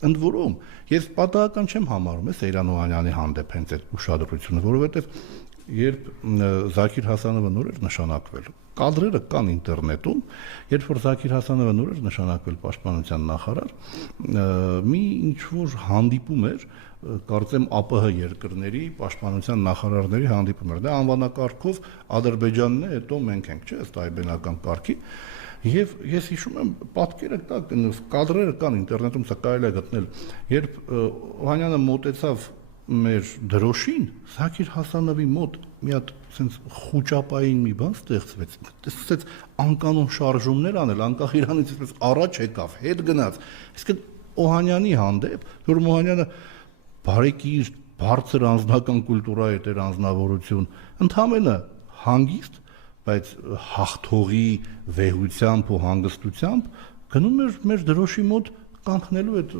Ընդ որում, ես պատահական չեմ համարում Սեյրան Օհանյանի հանդեպ հենց այդ ուշադրությունը, որովհետև երբ Զաքիր Հասանովը նոր էր նշանակվել, կադրերը կան ինտերնետում, երբ որ Զաքիր Հասանովը նոր էր նշանակվել պաշտպանության նախարար, մի ինչ-որ հանդիպում էր, կարծեմ ԱՊՀ երկրների պաշտպանության նախարարների հանդիպում էր, դա անվանակարգով Ադրբեջանն է, հետո մենք ենք, չէ՞, ըստ այբենական կարգի, եւ ես հիշում եմ պատկերը կա, կադրերը կան ինտերնետում, սա կարելի է գտնել, երբ Օհանյանը մոտեցավ մեր դրոշին, Զաքիր Հասանովի մոտ մի հատ sense խուճապային մի բան ստեղծվեց, սկսեց անկանոն շարժումներ անել, անկախ իրանից այսպես առաջ եկավ, հետ գնաց, այսինքն Օհանյանի հանդեպ, որ Օհանյանը բարեկիր, բարձր անձնական կուլտուրայի էր անձնավորություն, ընդհանրապես հանգիստ, բայց հաղթողի վեհությամբ ու հանգստությամբ գնում էր մեր դրոշի մոտ կանգնելու այդ